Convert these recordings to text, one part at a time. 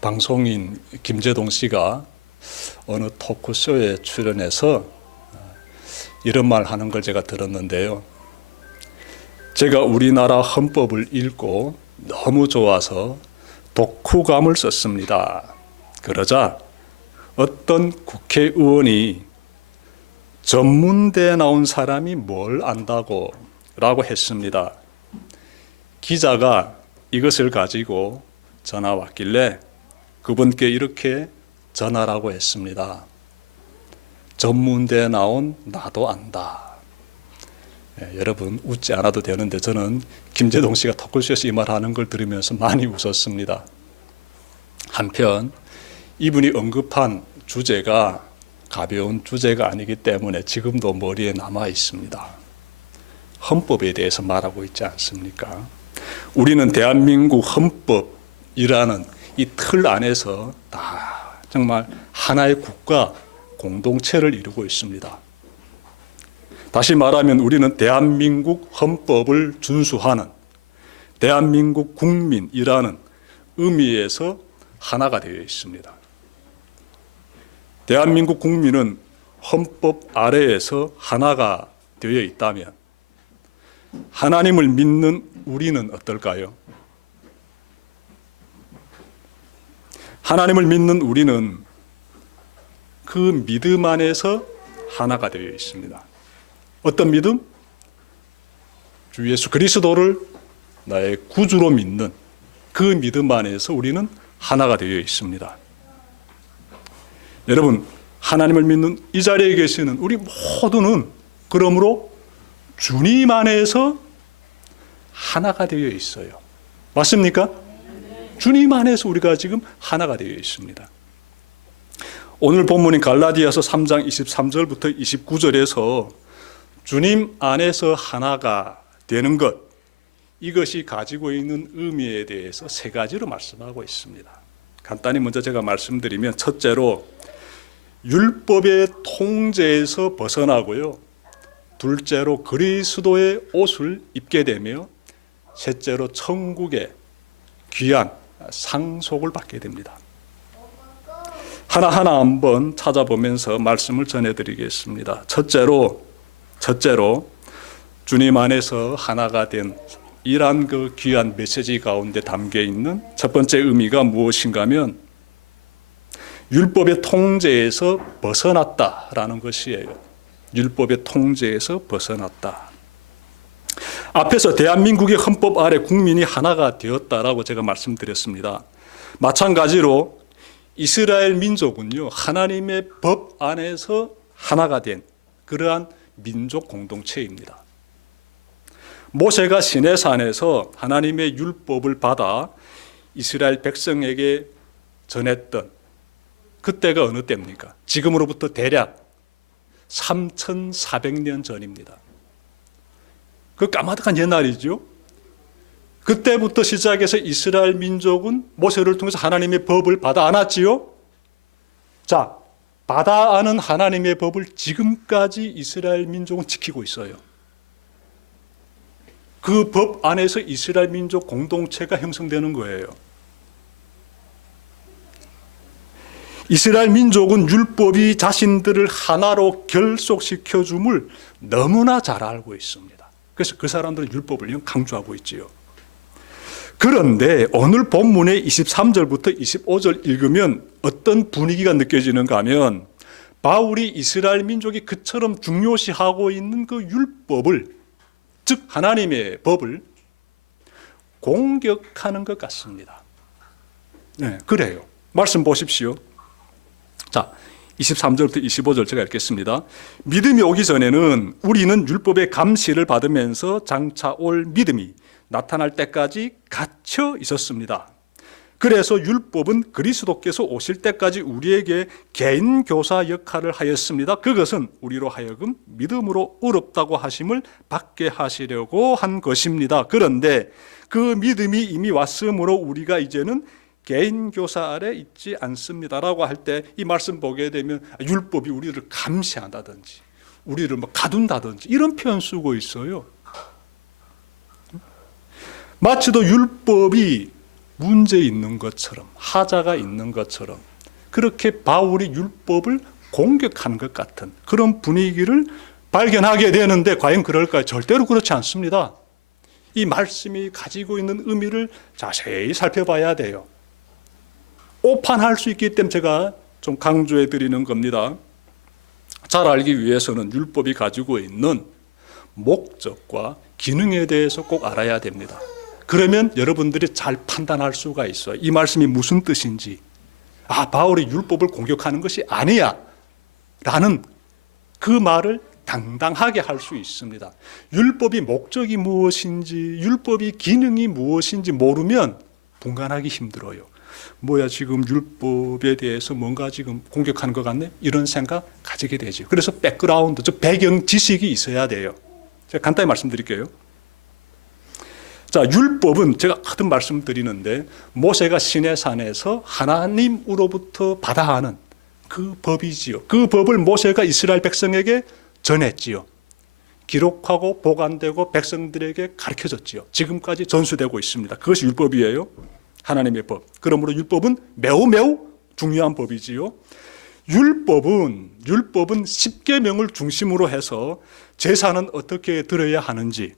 방송인 김재동 씨가 어느 토크쇼에 출연해서 이런 말 하는 걸 제가 들었는데요. 제가 우리나라 헌법을 읽고 너무 좋아서 독후감을 썼습니다. 그러자 어떤 국회의원이 전문대에 나온 사람이 뭘 안다고 라고 했습니다. 기자가 이것을 가지고 전화 왔길래 그분께 이렇게 전하라고 했습니다. 전문대에 나온 나도 안다. 여러분 웃지 않아도 되는데 저는 김재동 씨가 토크쇼에서 이 말하는 걸 들으면서 많이 웃었습니다. 한편 이분이 언급한 주제가 가벼운 주제가 아니기 때문에 지금도 머리에 남아 있습니다. 헌법에 대해서 말하고 있지 않습니까? 우리는 대한민국 헌법이라는 이 틀 안에서 다 정말 하나의 국가 공동체를 이루고 있습니다. 다시 말하면 우리는 대한민국 헌법을 준수하는 대한민국 국민이라는 의미에서 하나가 되어 있습니다. 대한민국 국민은 헌법 아래에서 하나가 되어 있다면 하나님을 믿는 우리는 어떨까요? 하나님을 믿는 우리는 그 믿음 안에서 하나가 되어 있습니다. 어떤 믿음? 주 예수 그리스도를 나의 구주로 믿는 그 믿음 안에서 우리는 하나가 되어 있습니다. 여러분, 하나님을 믿는 이 자리에 계시는 우리 모두는 그러므로 주님 안에서 하나가 되어 있어요. 맞습니까? 주님 안에서 우리가 지금 하나가 되어 있습니다. 오늘 본문인 갈라디아서 3장 23절부터 29절에서 주님 안에서 하나가 되는 것, 이것이 가지고 있는 의미에 대해서 세 가지로 말씀하고 있습니다. 간단히 먼저 제가 말씀드리면, 첫째로 율법의 통제에서 벗어나고요, 둘째로 그리스도의 옷을 입게 되며, 셋째로 천국의 귀한 상속을 받게 됩니다. 하나하나 한번 찾아보면서 말씀을 전해드리겠습니다. 첫째로 주님 안에서 하나가 된 이러한 그 귀한 메시지 가운데 담겨 있는 첫 번째 의미가 무엇인가 하면 율법의 통제에서 벗어났다라는 것이에요. 율법의 통제에서 벗어났다. 앞에서 대한민국의 헌법 아래 국민이 하나가 되었다라고 제가 말씀드렸습니다. 마찬가지로 이스라엘 민족은요, 하나님의 법 안에서 하나가 된 그러한 민족 공동체입니다. 모세가 시내산에서 하나님의 율법을 받아 이스라엘 백성에게 전했던 그때가 어느 때입니까? 지금으로부터 대략 3,400년 전입니다. 그 까마득한 옛날이죠. 그때부터 시작해서 이스라엘 민족은 모세를 통해서 하나님의 법을 받아 안았지요. 자, 받아 안은 하나님의 법을 지금까지 이스라엘 민족은 지키고 있어요. 그 법 안에서 이스라엘 민족 공동체가 형성되는 거예요. 이스라엘 민족은 율법이 자신들을 하나로 결속시켜 줌을 너무나 잘 알고 있습니다. 그래서 그 사람들은 율법을 강조하고 있지요. 그런데 오늘 본문의 23절부터 25절 읽으면 어떤 분위기가 느껴지는가 하면 바울이 이스라엘 민족이 그처럼 중요시하고 있는 그 율법을, 즉 하나님의 법을 공격하는 것 같습니다. 네, 그래요. 말씀 보십시오. 자, 23절부터 25절 제가 읽겠습니다. 믿음이 오기 전에는 우리는 율법의 감시를 받으면서 장차 올 믿음이 나타날 때까지 갇혀 있었습니다. 그래서 율법은 그리스도께서 오실 때까지 우리에게 개인 교사 역할을 하였습니다. 그것은 우리로 하여금 믿음으로 의롭다고 하심을 받게 하시려고 한 것입니다. 그런데 그 믿음이 이미 왔으므로 우리가 이제는 개인 교사 아래 있지 않습니다라고 할 때 이 말씀 보게 되면 율법이 우리를 감시한다든지 우리를 가둔다든지 이런 표현 쓰고 있어요. 마치도 율법이 문제 있는 것처럼, 하자가 있는 것처럼 그렇게 바울이 율법을 공격하는 것 같은 그런 분위기를 발견하게 되는데 과연 그럴까요? 절대로 그렇지 않습니다. 이 말씀이 가지고 있는 의미를 자세히 살펴봐야 돼요. 오판할 수 있기 때문에 제가 좀 강조해 드리는 겁니다. 잘 알기 위해서는 율법이 가지고 있는 목적과 기능에 대해서 꼭 알아야 됩니다. 그러면 여러분들이 잘 판단할 수가 있어요. 이 말씀이 무슨 뜻인지. 바울이 율법을 공격하는 것이 아니야 라는 그 말을 당당하게 할 수 있습니다. 율법이 목적이 무엇인지, 율법이 기능이 무엇인지 모르면 분간하기 힘들어요. 뭐야, 지금 율법에 대해서 뭔가 지금 공격하는 것 같네? 이런 생각 가지게 되죠. 그래서 백그라운드, 즉 배경 지식이 있어야 돼요. 제가 간단히 말씀드릴게요. 자, 율법은 제가 하도 말씀드리는데 모세가 시내산에서 하나님으로부터 받아 하는 그 법이지요. 그 법을 모세가 이스라엘 백성에게 전했지요. 기록하고 보관되고 백성들에게 가르쳐졌지요. 지금까지 전수되고 있습니다. 그것이 율법이에요. 하나님의 법. 그러므로 율법은 매우 중요한 법이지요. 율법은 십계명을 중심으로 해서 제사는 어떻게 드려야 하는지,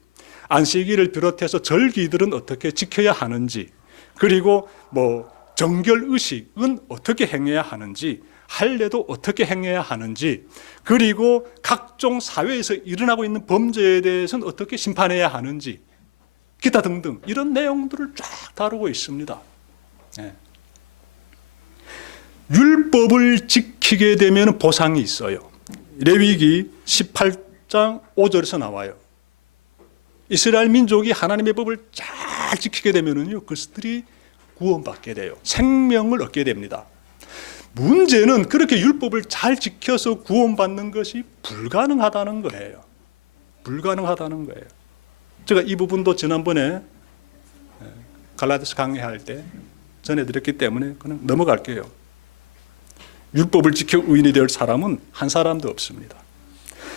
안식일을 비롯해서 절기들은 어떻게 지켜야 하는지, 그리고 정결 의식은 어떻게 행해야 하는지, 할례도 어떻게 행해야 하는지, 그리고 각종 사회에서 일어나고 있는 범죄에 대해서는 어떻게 심판해야 하는지, 기타 등등 이런 내용들을 쫙 다루고 있습니다. 네. 율법을 지키게 되면 보상이 있어요. 레위기 18장 5절에서 나와요. 이스라엘 민족이 하나님의 법을 잘 지키게 되면은요, 그것들이 구원받게 돼요. 생명을 얻게 됩니다. 문제는 그렇게 율법을 잘 지켜서 구원받는 것이 불가능하다는 거예요. 불가능하다는 거예요. 제가 이 부분도 지난번에 갈라디아서 강의할 때 전해드렸기 때문에 그냥 넘어갈게요. 율법을 지켜 의인이 될 사람은 한 사람도 없습니다.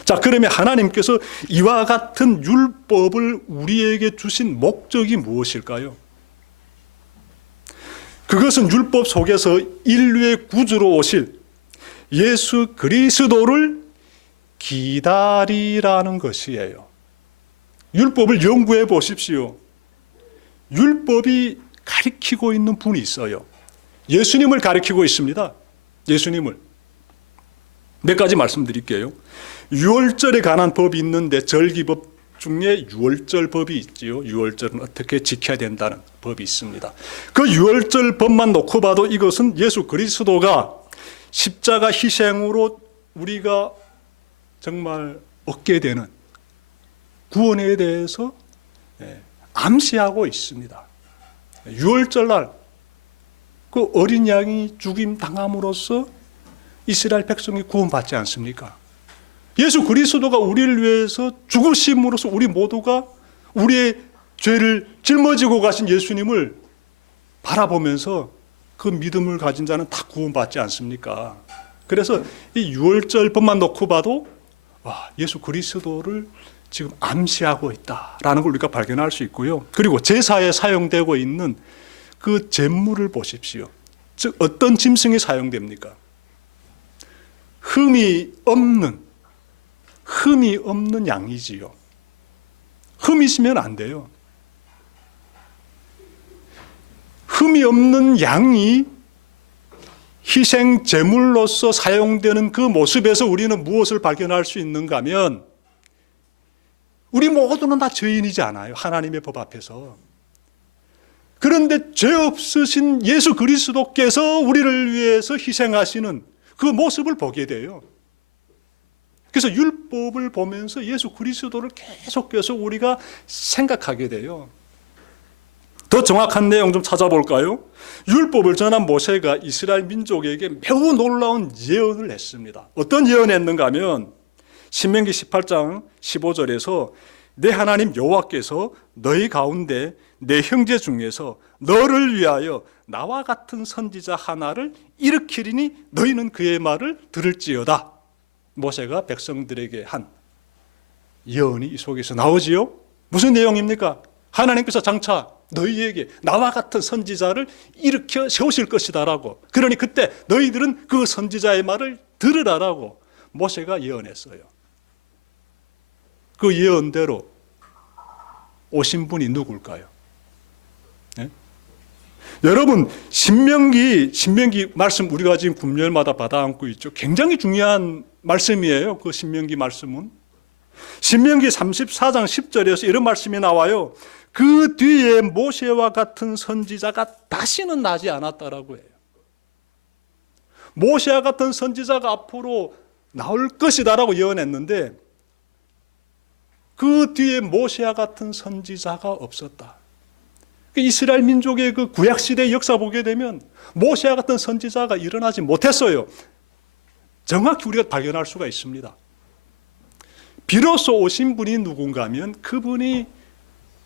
자, 그러면 하나님께서 이와 같은 율법을 우리에게 주신 목적이 무엇일까요? 그것은 율법 속에서 인류의 구주로 오실 예수 그리스도를 기다리라는 것이에요. 율법을 연구해 보십시오. 율법이 가리키고 있는 분이 있어요. 예수님을 가리키고 있습니다. 예수님을. 몇 가지 말씀드릴게요. 유월절에 관한 법이 있는데 절기법 중에 유월절 법이 있지요. 유월절은 어떻게 지켜야 된다는 법이 있습니다. 그 유월절 법만 놓고 봐도 이것은 예수 그리스도가 십자가 희생으로 우리가 정말 얻게 되는 구원에 대해서 암시하고 있습니다. 유월절날 그 어린 양이 죽임 당함으로써 이스라엘 백성이 구원받지 않습니까? 예수 그리스도가 우리를 위해서 죽으심으로써 우리 모두가 우리의 죄를 짊어지고 가신 예수님을 바라보면서 그 믿음을 가진 자는 다 구원받지 않습니까? 그래서 이 유월절 법만 놓고 봐도 예수 그리스도를 지금 암시하고 있다라는 걸 우리가 발견할 수 있고요. 그리고 제사에 사용되고 있는 그 제물을 보십시오. 즉 어떤 짐승이 사용됩니까? 흠이 없는 양이지요. 흠이 있으면 안 돼요. 흠이 없는 양이 희생 제물로서 사용되는 그 모습에서 우리는 무엇을 발견할 수 있는가 하면 우리 모두는 다 죄인이지 않아요. 하나님의 법 앞에서. 그런데 죄 없으신 예수 그리스도께서 우리를 위해서 희생하시는 그 모습을 보게 돼요. 그래서 율법을 보면서 예수 그리스도를 계속해서 우리가 생각하게 돼요. 더 정확한 내용 좀 찾아볼까요? 율법을 전한 모세가 이스라엘 민족에게 매우 놀라운 예언을 했습니다. 어떤 예언을 했는가 하면 신명기 18장 15절에서 내 하나님 여호와께서 너희 가운데 내 형제 중에서 너를 위하여 나와 같은 선지자 하나를 일으키리니 너희는 그의 말을 들을지어다. 모세가 백성들에게 한 예언이 이 속에서 나오지요. 무슨 내용입니까? 하나님께서 장차 너희에게 나와 같은 선지자를 일으켜 세우실 것이다라고. 그러니 그때 너희들은 그 선지자의 말을 들으라라고 모세가 예언했어요. 그 예언대로 오신 분이 누굴까요? 네? 여러분, 신명기 말씀 우리가 지금 금요일마다 받아 안고 있죠. 굉장히 중요한 말씀이에요. 그 신명기 말씀은. 신명기 34장 10절에서 이런 말씀이 나와요. 그 뒤에 모세와 같은 선지자가 다시는 나지 않았다라고 해요. 모세와 같은 선지자가 앞으로 나올 것이다라고 예언했는데 그 뒤에 모세와 같은 선지자가 없었다. 이스라엘 민족의 그 구약시대의 역사 보게 되면 모세와 같은 선지자가 일어나지 못했어요. 정확히 우리가 발견할 수가 있습니다. 비로소 오신 분이 누군가 하면 그분이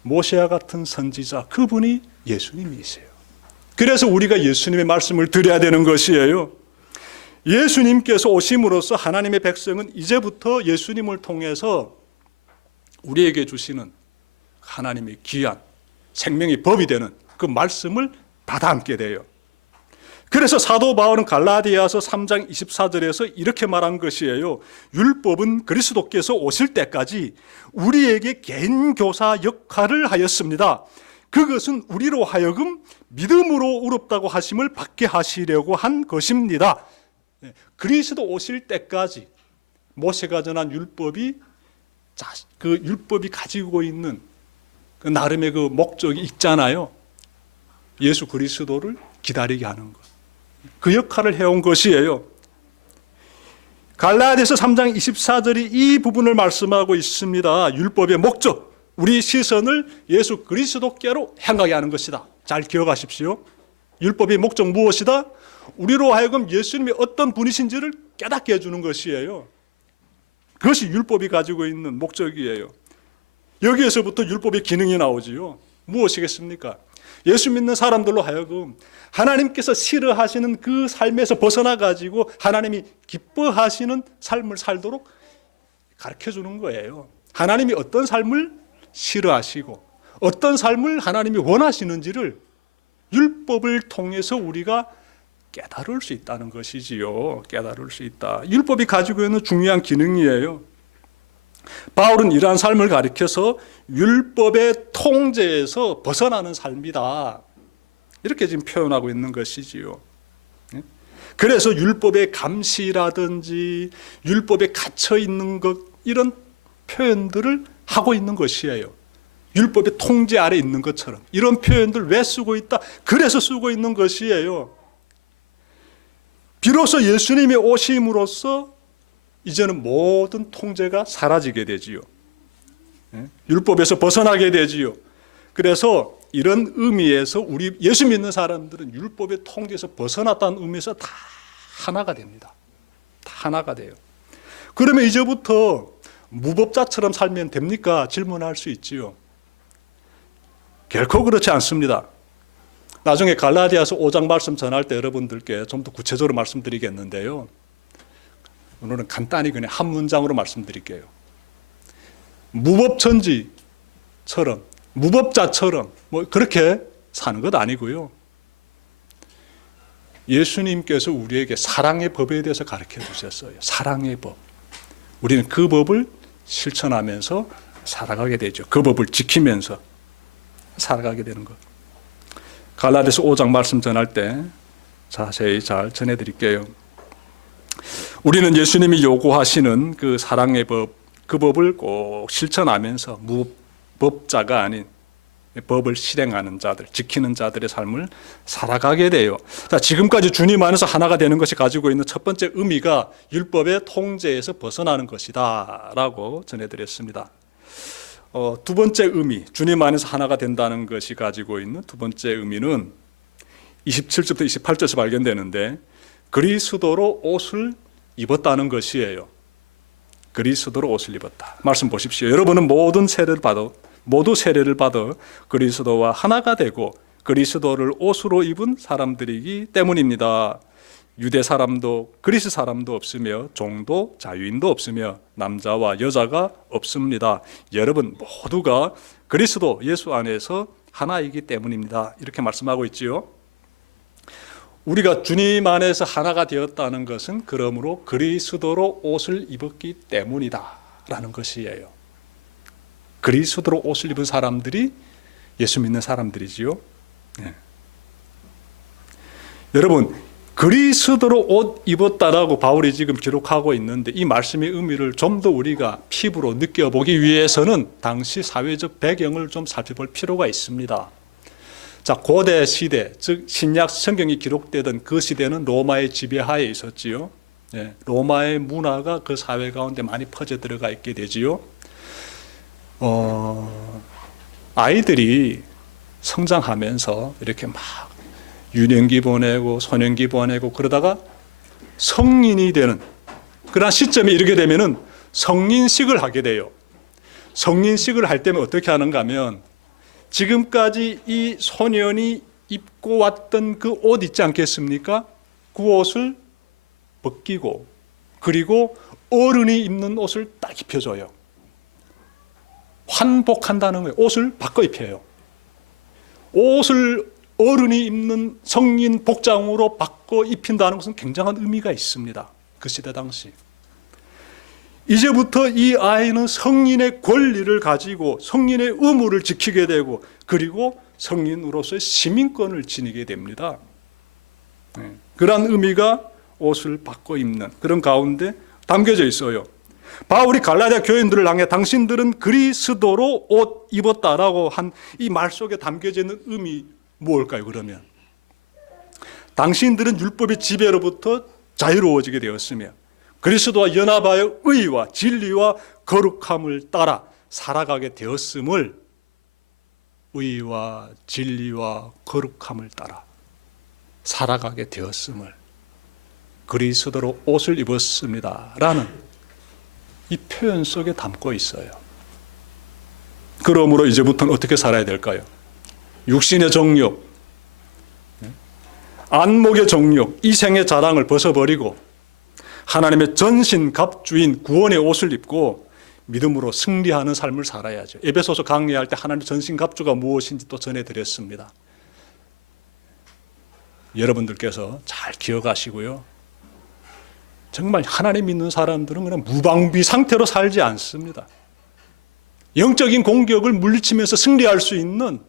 모세와 같은 선지자, 그분이 예수님이세요. 그래서 우리가 예수님의 말씀을 드려야 되는 것이에요. 예수님께서 오심으로써 하나님의 백성은 이제부터 예수님을 통해서 우리에게 주시는 하나님의 귀한 생명의 법이 되는 그 말씀을 받아 안게 돼요. 그래서 사도 바울은 갈라디아서 3장 24절에서 이렇게 말한 것이에요. 율법은 그리스도께서 오실 때까지 우리에게 개인 교사 역할을 하였습니다. 그것은 우리로 하여금 믿음으로 의롭다고 하심을 받게 하시려고 한 것입니다. 그리스도 오실 때까지 모세가 전한 율법이 그 율법이 가지고 있는 그 나름의 그 목적이 있잖아요. 예수 그리스도를 기다리게 하는 것. 그 역할을 해온 것이에요. 갈라디아서 3장 24절이 이 부분을 말씀하고 있습니다. 율법의 목적, 우리 시선을 예수 그리스도께로 향하게 하는 것이다. 잘 기억하십시오. 율법의 목적 무엇이다? 우리로 하여금 예수님이 어떤 분이신지를 깨닫게 해주는 것이에요. 그것이 율법이 가지고 있는 목적이에요. 여기에서부터 율법의 기능이 나오지요. 무엇이겠습니까? 예수 믿는 사람들로 하여금 하나님께서 싫어하시는 그 삶에서 벗어나 가지고 하나님이 기뻐하시는 삶을 살도록 가르쳐주는 거예요. 하나님이 어떤 삶을 싫어하시고 어떤 삶을 하나님이 원하시는지를 율법을 통해서 우리가 깨달을 수 있다는 것이지요. 깨달을 수 있다. 율법이 가지고 있는 중요한 기능이에요. 바울은 이러한 삶을 가리켜서 율법의 통제에서 벗어나는 삶이다. 이렇게 지금 표현하고 있는 것이지요. 그래서 율법의 감시라든지 율법에 갇혀 있는 것 이런 표현들을 하고 있는 것이에요. 율법의 통제 아래 있는 것처럼 이런 표현들 왜 쓰고 있다? 그래서 쓰고 있는 것이에요. 비로소 예수님이 오심으로써 이제는 모든 통제가 사라지게 되지요. 율법에서 벗어나게 되지요. 그래서 이런 의미에서 우리 예수 믿는 사람들은 율법의 통제에서 벗어났다는 의미에서 다 하나가 됩니다. 다 하나가 돼요. 그러면 이제부터 무법자처럼 살면 됩니까? 질문할 수 있지요. 결코 그렇지 않습니다. 나중에 갈라디아서 5장 말씀 전할 때 여러분들께 좀 더 구체적으로 말씀드리겠는데요. 오늘은 간단히 그냥 한 문장으로 말씀드릴게요. 무법천지처럼 무법자처럼 뭐 그렇게 사는 것 아니고요. 예수님께서 우리에게 사랑의 법에 대해서 가르쳐 주셨어요. 사랑의 법. 우리는 그 법을 실천하면서 살아가게 되죠. 그 법을 지키면서 살아가게 되는 것. 갈라디아서 5장 말씀 전할 때 자세히 잘 전해드릴게요. 우리는 예수님이 요구하시는 그 사랑의 법, 그 법을 꼭 실천하면서 무법자가 아닌 법을 실행하는 자들, 지키는 자들의 삶을 살아가게 돼요. 자, 지금까지 주님 안에서 하나가 되는 것이 가지고 있는 첫 번째 의미가 율법의 통제에서 벗어나는 것이다 라고 전해드렸습니다. 두 번째 의미, 주님 안에서 하나가 된다는 것이 가지고 있는 두 번째 의미는 27절부터 28절에서 발견되는데 그리스도로 옷을 입었다는 것이에요. 그리스도로 옷을 입었다. 말씀 보십시오. 여러분은 모두 세례를 받아 그리스도와 하나가 되고 그리스도를 옷으로 입은 사람들이기 때문입니다. 유대 사람도 그리스 사람도 없으며 종도 자유인도 없으며 남자와 여자가 없습니다. 여러분 모두가 그리스도 예수 안에서 하나이기 때문입니다. 이렇게 말씀하고 있지요. 우리가 주님 안에서 하나가 되었다는 것은 그러므로 그리스도로 옷을 입었기 때문이다 라는 것이에요. 그리스도로 옷을 입은 사람들이 예수 믿는 사람들이지요. 네. 여러분, 그리스도로 옷 입었다라고 바울이 지금 기록하고 있는데 이 말씀의 의미를 좀 더 우리가 피부로 느껴보기 위해서는 당시 사회적 배경을 좀 살펴볼 필요가 있습니다. 자, 고대 시대, 즉 신약 성경이 기록되던 그 시대는 로마의 지배하에 있었지요. 네, 로마의 문화가 그 사회 가운데 많이 퍼져 들어가 있게 되지요. 아이들이 성장하면서 이렇게 막 유년기 보내고 소년기 보내고 그러다가 성인이 되는 그런 시점에 이르게 되면은 성인식을 하게 돼요. 성인식을 할 때면 어떻게 하는가 하면 지금까지 이 소년이 입고 왔던 그 옷 있지 않겠습니까? 그 옷을 벗기고 그리고 어른이 입는 옷을 딱 입혀줘요. 환복한다는 거예요. 옷을 바꿔 입혀요. 옷을 어른이 입는 성인 복장으로 바꿔 입힌다는 것은 굉장한 의미가 있습니다. 그 시대 당시. 이제부터 이 아이는 성인의 권리를 가지고 성인의 의무를 지키게 되고 그리고 성인으로서의 시민권을 지니게 됩니다. 그런 의미가 옷을 바꿔 입는 그런 가운데 담겨져 있어요. 바울이 갈라디아 교인들을 향해 당신들은 그리스도로 옷 입었다라고 한 이 말 속에 담겨져 있는 의미 무엇일까요? 그러면 당신들은 율법의 지배로부터 자유로워지게 되었으며 그리스도와 연합하여 의와 진리와 거룩함을 따라 살아가게 되었음을 의와 진리와 거룩함을 따라 살아가게 되었음을 그리스도로 옷을 입었습니다 라는 이 표현 속에 담고 있어요. 그러므로 이제부터는 어떻게 살아야 될까요? 육신의 정욕, 안목의 정욕, 이생의 자랑을 벗어버리고 하나님의 전신갑주인 구원의 옷을 입고 믿음으로 승리하는 삶을 살아야죠. 에베소서 강의할 때 하나님의 전신갑주가 무엇인지 또 전해드렸습니다. 여러분들께서 잘 기억하시고요. 정말 하나님 믿는 사람들은 그냥 무방비 상태로 살지 않습니다. 영적인 공격을 물리치면서 승리할 수 있는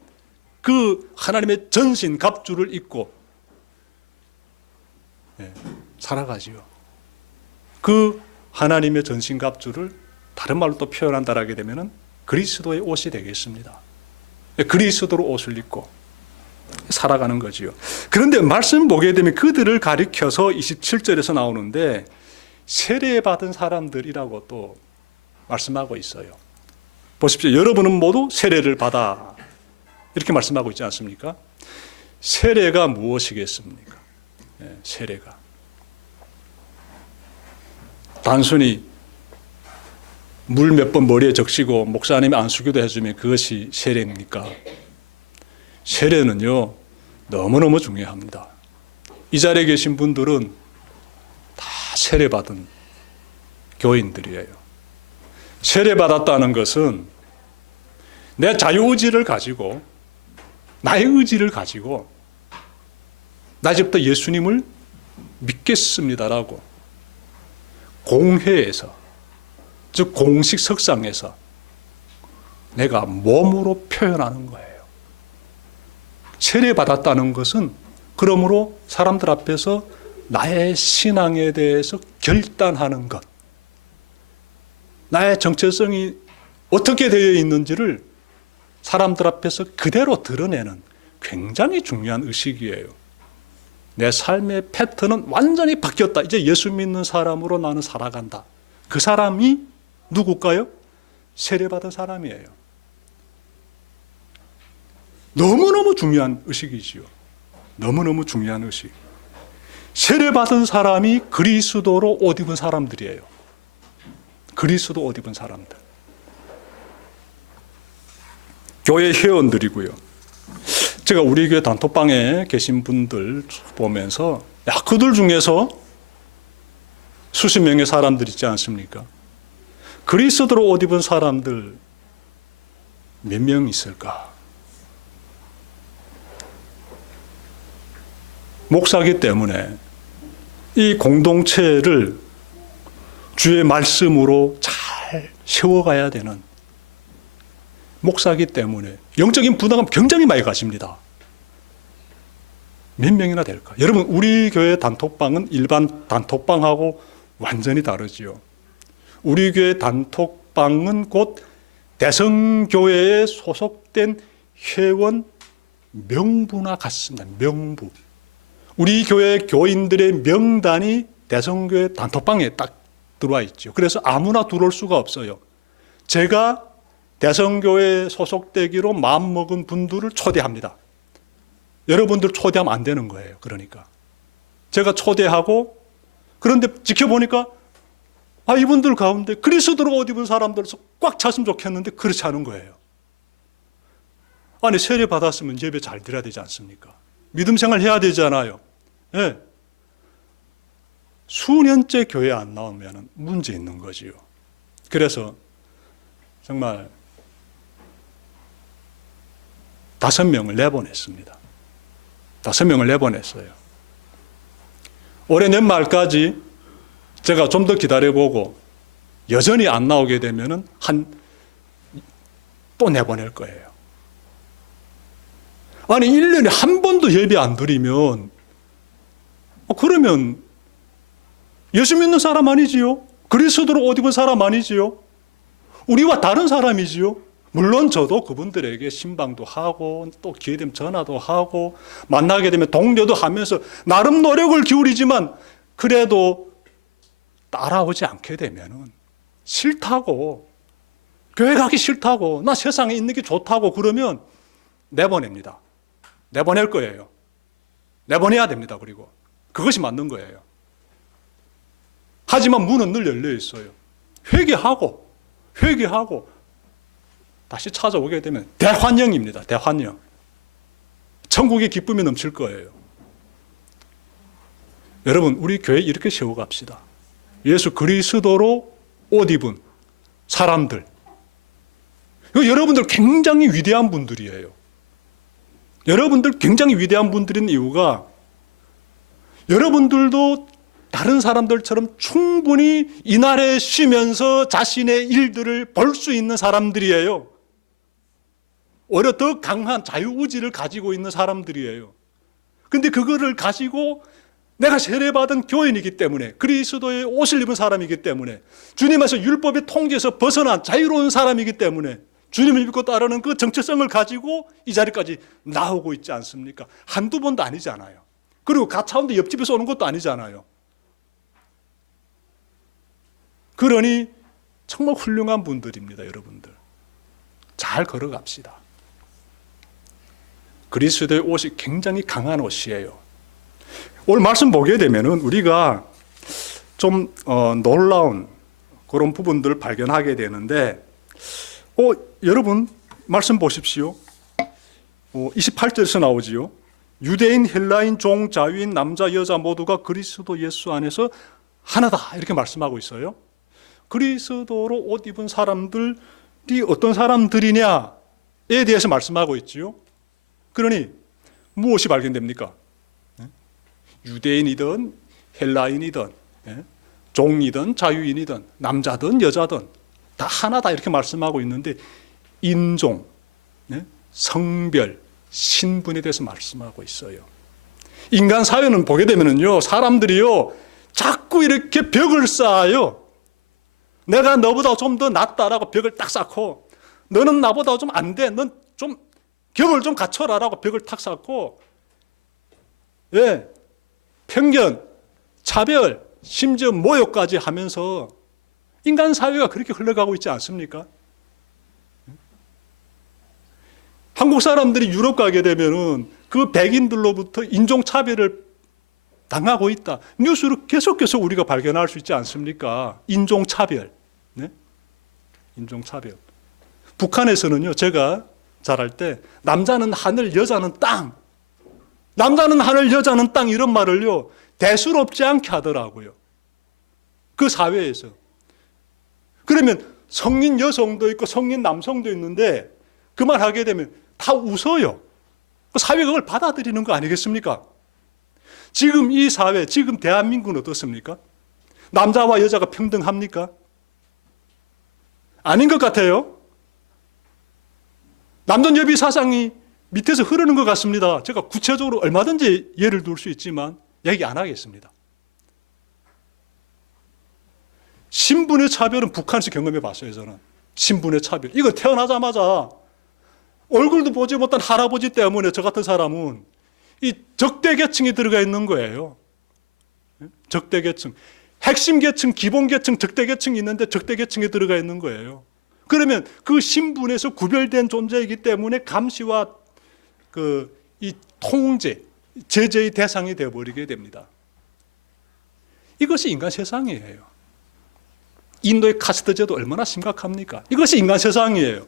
그 하나님의 전신 갑주를 입고 살아가지요. 그 하나님의 전신 갑주를 다른 말로 또 표현한다라게 되면은 그리스도의 옷이 되겠습니다. 그리스도로 옷을 입고 살아가는 거지요. 그런데 말씀 보게 되면 그들을 가리켜서 27절에서 나오는데 세례받은 사람들이라고 또 말씀하고 있어요. 보십시오. 여러분은 모두 세례를 받아. 이렇게 말씀하고 있지 않습니까? 세례가 무엇이겠습니까? 세례가. 단순히 물 몇 번 머리에 적시고 목사님이 안수기도 해주면 그것이 세례입니까? 세례는요, 너무너무 중요합니다. 이 자리에 계신 분들은 다 세례받은 교인들이에요. 세례받았다는 것은 내 자유의지를 가지고 나의 의지를 가지고 나 이제부터 예수님을 믿겠습니다라고 공회에서 즉 공식 석상에서 내가 몸으로 표현하는 거예요. 세례받았다는 것은 그러므로 사람들 앞에서 나의 신앙에 대해서 결단하는 것, 나의 정체성이 어떻게 되어 있는지를 사람들 앞에서 그대로 드러내는 굉장히 중요한 의식이에요. 내 삶의 패턴은 완전히 바뀌었다. 이제 예수 믿는 사람으로 나는 살아간다. 그 사람이 누굴까요? 세례받은 사람이에요. 너무너무 중요한 의식이지요. 너무너무 중요한 의식. 세례받은 사람이 그리스도로 옷 입은 사람들이에요. 그리스도 옷 입은 사람들. 교회 회원들이고요. 제가 우리 교회 단톡방에 계신 분들 보면서 그들 중에서 수십 명의 사람들 있지 않습니까? 그리스도로 옷 입은 사람들 몇 명 있을까? 목사기 때문에 이 공동체를 주의 말씀으로 잘 세워가야 되는 목사기 때문에 영적인 부담감 굉장히 많이 가집니다. 몇 명이나 될까? 여러분, 우리 교회 단톡방은 일반 단톡방하고 완전히 다르지요. 우리 교회 단톡방은 곧 대성교회에 소속된 회원 명부나 같습니다. 명부. 우리 교회 교인들의 명단이 대성교회 단톡방에 딱 들어와 있죠. 그래서 아무나 들어올 수가 없어요. 제가 대성교회에 소속되기로 마음먹은 분들을 초대합니다. 여러분들 초대하면 안 되는 거예요. 그러니까 제가 초대하고, 그런데 지켜보니까 이분들 가운데 그리스도로 옷 입은 사람들에서 꽉 찼으면 좋겠는데 그렇지 않은 거예요. 아니, 세례 받았으면 예배 잘 드려야 되지 않습니까? 믿음 생활 해야 되잖아요. 예. 수년째 교회 안 나오면 문제 있는 거지요. 그래서 정말 5명을 내보냈습니다. 5명을 내보냈어요. 올해 연말까지 제가 좀 더 기다려보고 여전히 안 나오게 되면은 또 내보낼 거예요. 아니, 1년에 한 번도 예배 안 드리면 그러면 예수 믿는 사람 아니지요? 그리스도로 옷 입은 사람 아니지요? 우리와 다른 사람이지요? 물론 저도 그분들에게 신방도 하고 또 기회되면 전화도 하고 만나게 되면 동료도 하면서 나름 노력을 기울이지만 그래도 따라오지 않게 되면은 싫다고, 교회 가기 싫다고, 나 세상에 있는 게 좋다고 그러면 내보냅니다. 내보낼 거예요. 내보내야 됩니다. 그리고 그것이 맞는 거예요. 하지만 문은 늘 열려 있어요. 회개하고 다시 찾아오게 되면 대환영입니다. 대환영. 천국의 기쁨이 넘칠 거예요. 여러분, 우리 교회 이렇게 세워갑시다. 예수 그리스도로 옷 입은 사람들. 여러분들 굉장히 위대한 분들이에요. 여러분들 굉장히 위대한 분들인 이유가 여러분들도 다른 사람들처럼 충분히 이날에 쉬면서 자신의 일들을 볼 수 있는 사람들이에요. 오히려 더 강한 자유의지를 가지고 있는 사람들이에요. 근데 그거를 가지고 내가 세례받은 교인이기 때문에, 그리스도의 옷을 입은 사람이기 때문에, 주님에서 율법의 통제에서 벗어난 자유로운 사람이기 때문에 주님을 믿고 따르는 그 정체성을 가지고 이 자리까지 나오고 있지 않습니까? 한두 번도 아니잖아요. 그리고 가차운데 옆집에서 오는 것도 아니잖아요. 그러니 정말 훌륭한 분들입니다. 여러분들 잘 걸어갑시다. 그리스도의 옷이 굉장히 강한 옷이에요. 오늘 말씀 보게 되면은 우리가 좀 놀라운 그런 부분들을 발견하게 되는데, 여러분 말씀 보십시오. 28절에서 나오지요. 유대인, 헬라인, 종, 자유인, 남자, 여자 모두가 그리스도 예수 안에서 하나다, 이렇게 말씀하고 있어요. 그리스도로 옷 입은 사람들이 어떤 사람들이냐에 대해서 말씀하고 있지요. 그러니 무엇이 발견됩니까? 유대인이든 헬라인이든 종이든 자유인이든 남자든 여자든 다 하나다, 이렇게 말씀하고 있는데 인종, 성별, 신분에 대해서 말씀하고 있어요. 인간 사회는 보게 되면요, 사람들이요 자꾸 이렇게 벽을 쌓아요. 내가 너보다 좀 더 낫다라고 벽을 딱 쌓고, 너는 나보다 좀 안 돼, 넌 좀 격을 좀 갖춰라라고 벽을 탁 쌓고, 편견, 차별, 심지어 모욕까지 하면서 인간 사회가 그렇게 흘러가고 있지 않습니까? 한국 사람들이 유럽 가게 되면은 그 백인들로부터 인종차별을 당하고 있다. 뉴스로 계속해서 우리가 발견할 수 있지 않습니까? 인종차별. 인종차별. 북한에서는요, 제가 자랄 때 남자는 하늘, 여자는 땅. 남자는 하늘, 여자는 땅, 이런 말을요 대수롭지 않게 하더라고요. 그 사회에서. 그러면 성인 여성도 있고 성인 남성도 있는데 그 말 하게 되면 다 웃어요. 그 사회가 그걸 받아들이는 거 아니겠습니까? 지금 이 사회, 지금 대한민국은 어떻습니까? 남자와 여자가 평등합니까? 아닌 것 같아요. 남존여비 사상이 밑에서 흐르는 것 같습니다. 제가 구체적으로 얼마든지 예를 들 수 있지만 얘기 안 하겠습니다. 신분의 차별은 북한에서 경험해 봤어요, 저는. 신분의 차별. 이거 태어나자마자 얼굴도 보지 못한 할아버지 때문에 저 같은 사람은 이 적대계층이 들어가 있는 거예요. 적대계층. 핵심 계층, 기본 계층, 적대계층이 있는데 적대계층에 들어가 있는 거예요. 그러면 그 신분에서 구별된 존재이기 때문에 감시와 이 통제, 제재의 대상이 되어버리게 됩니다. 이것이 인간 세상이에요. 인도의 카스트 제도 얼마나 심각합니까? 이것이 인간 세상이에요.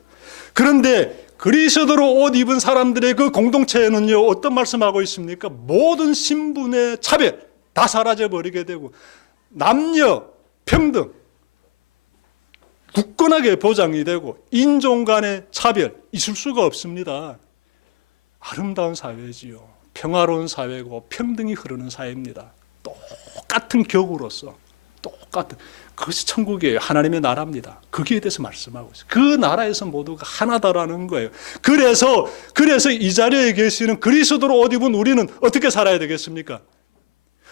그런데 그리스도로 옷 입은 사람들의 그 공동체에는요, 어떤 말씀하고 있습니까? 모든 신분의 차별 다 사라져버리게 되고 남녀 평등 굳건하게 보장이 되고 인종 간의 차별 있을 수가 없습니다. 아름다운 사회지요. 평화로운 사회고 평등이 흐르는 사회입니다. 똑같은 격으로서 똑같은 그것이 천국이에요. 하나님의 나라입니다. 거기에 대해서 말씀하고 있어요. 그 나라에서 모두가 하나다라는 거예요. 그래서 이 자리에 계시는 그리스도로 옷 입은 우리는 어떻게 살아야 되겠습니까?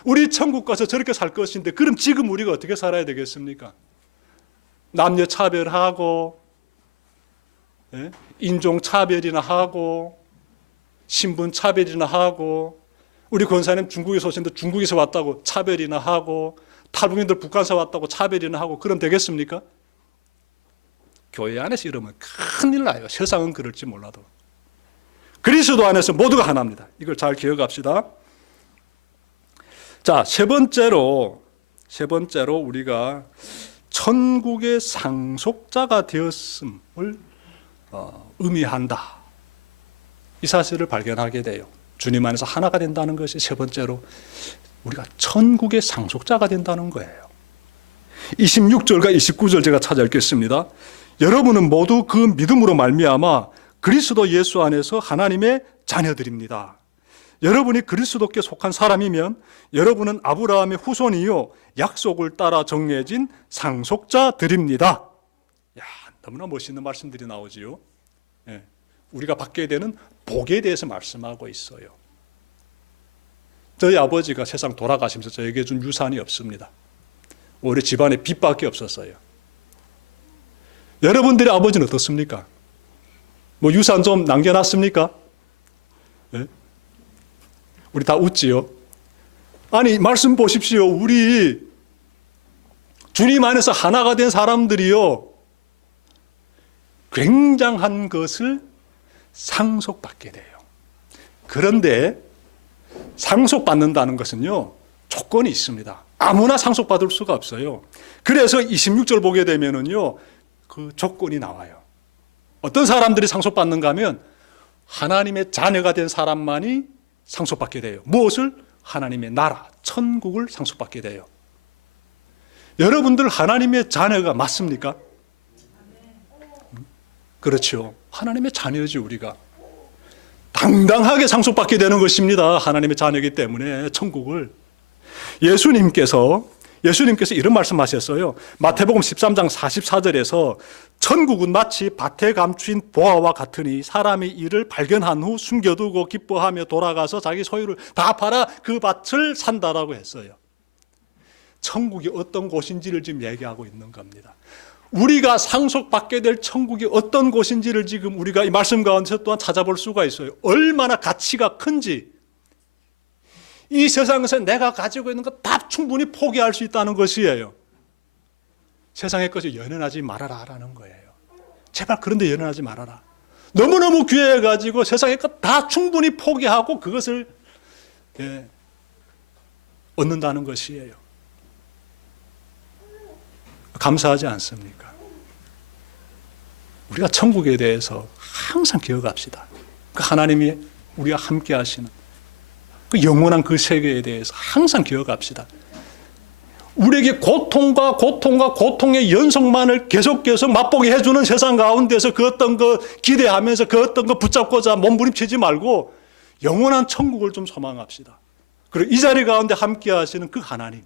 우리 천국 가서 저렇게 살 것인데 그럼 지금 우리가 어떻게 살아야 되겠습니까? 남녀 차별하고 인종 차별이나 하고 신분 차별이나 하고 우리 권사님 중국에서 오셨는데 중국에서 왔다고 차별이나 하고 탈북민들 북한에서 왔다고 차별이나 하고 그럼 되겠습니까? 교회 안에서 이러면 큰일 나요. 세상은 그럴지 몰라도. 그리스도 안에서 모두가 하나입니다. 이걸 잘 기억합시다. 자, 세 번째로 우리가 천국의 상속자가 되었음을 의미한다. 이 사실을 발견하게 돼요. 주님 안에서 하나가 된다는 것이 세 번째로 우리가 천국의 상속자가 된다는 거예요. 26절과 29절 제가 찾아 읽겠습니다. 여러분은 모두 그 믿음으로 말미암아 그리스도 예수 안에서 하나님의 자녀들입니다. 여러분이 그리스도께 속한 사람이면 여러분은 아브라함의 후손이요 약속을 따라 정해진 상속자들입니다. 야, 너무나 멋있는 말씀들이 나오지요. 예, 우리가 받게 되는 복에 대해서 말씀하고 있어요. 저희 아버지가 세상 돌아가시면서 저에게 준 유산이 없습니다. 우리 집안에 빚밖에 없었어요. 여러분들의 아버지는 어떻습니까? 뭐 유산 좀 남겨놨습니까? 네? 우리 다 웃지요? 아니 말씀 보십시오. 우리 주님 안에서 하나가 된 사람들이요 굉장한 것을 상속받게 돼요. 그런데 상속받는다는 것은요 조건이 있습니다. 아무나 상속받을 수가 없어요. 그래서 26절 보게 되면은요 그 조건이 나와요. 어떤 사람들이 상속받는가 하면 하나님의 자녀가 된 사람만이 상속받게 돼요. 무엇을? 하나님의 나라, 천국을 상속받게 돼요. 여러분들 하나님의 자녀가 맞습니까? 그렇죠. 하나님의 자녀지 우리가. 당당하게 상속받게 되는 것입니다. 하나님의 자녀이기 때문에 천국을. 예수님께서 이런 말씀하셨어요. 마태복음 13장 44절에서 천국은 마치 밭에 감추인 보화와 같으니 사람이 이를 발견한 후 숨겨두고 기뻐하며 돌아가서 자기 소유를 다 팔아 그 밭을 산다라고 했어요. 천국이 어떤 곳인지를 지금 얘기하고 있는 겁니다. 우리가 상속받게 될 천국이 어떤 곳인지를 지금 우리가 이 말씀 가운데서 또한 찾아볼 수가 있어요. 얼마나 가치가 큰지. 이 세상에서 내가 가지고 있는 것 다 충분히 포기할 수 있다는 것이에요. 세상의 것을 연연하지 말아라라는 거예요. 제발 그런데 연연하지 말아라. 너무너무 귀해가지고 세상의 것 다 충분히 포기하고 그것을 얻는다는 것이에요. 감사하지 않습니까? 우리가 천국에 대해서 항상 기억합시다. 그 하나님이 우리와 함께 하시는 그 영원한 그 세계에 대해서 항상 기억합시다. 우리에게 고통과 고통의 연속만을 계속 맛보게 해주는 세상 가운데서 그 어떤 거 기대하면서 그 어떤 거 붙잡고자 몸부림치지 말고 영원한 천국을 좀 소망합시다. 그리고 이 자리 가운데 함께 하시는 그 하나님,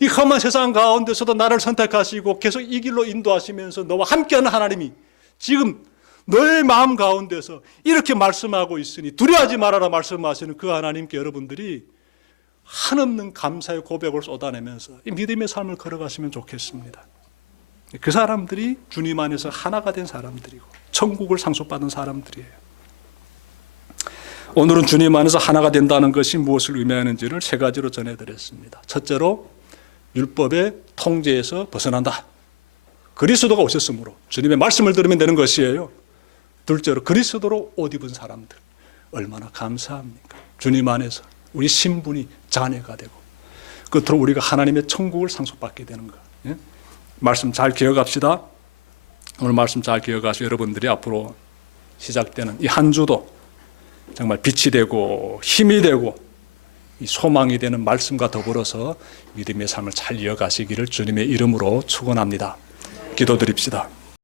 이 험한 세상 가운데서도 나를 선택하시고 계속 이 길로 인도하시면서 너와 함께하는 하나님이 지금 너의 마음 가운데서 이렇게 말씀하고 있으니 두려워하지 말아라 말씀하시는 그 하나님께 여러분들이 한없는 감사의 고백을 쏟아내면서 이 믿음의 삶을 걸어가시면 좋겠습니다. 그 사람들이 주님 안에서 하나가 된 사람들이고 천국을 상속받은 사람들이에요. 오늘은 주님 안에서 하나가 된다는 것이 무엇을 의미하는지를 세 가지로 전해드렸습니다. 첫째로 율법의 통제에서 벗어난다. 그리스도가 오셨으므로 주님의 말씀을 들으면 되는 것이에요. 둘째로 그리스도로 옷 입은 사람들, 얼마나 감사합니까? 주님 안에서 우리 신분이 자녀가 되고 끝으로 우리가 하나님의 천국을 상속받게 되는 것. 예? 말씀 잘 기억합시다. 오늘 말씀 잘 기억하시고 여러분들이 앞으로 시작되는 이 한 주도 정말 빛이 되고 힘이 되고 이 소망이 되는 말씀과 더불어서 믿음의 삶을 잘 이어가시기를 주님의 이름으로 축원합니다. 기도드립시다.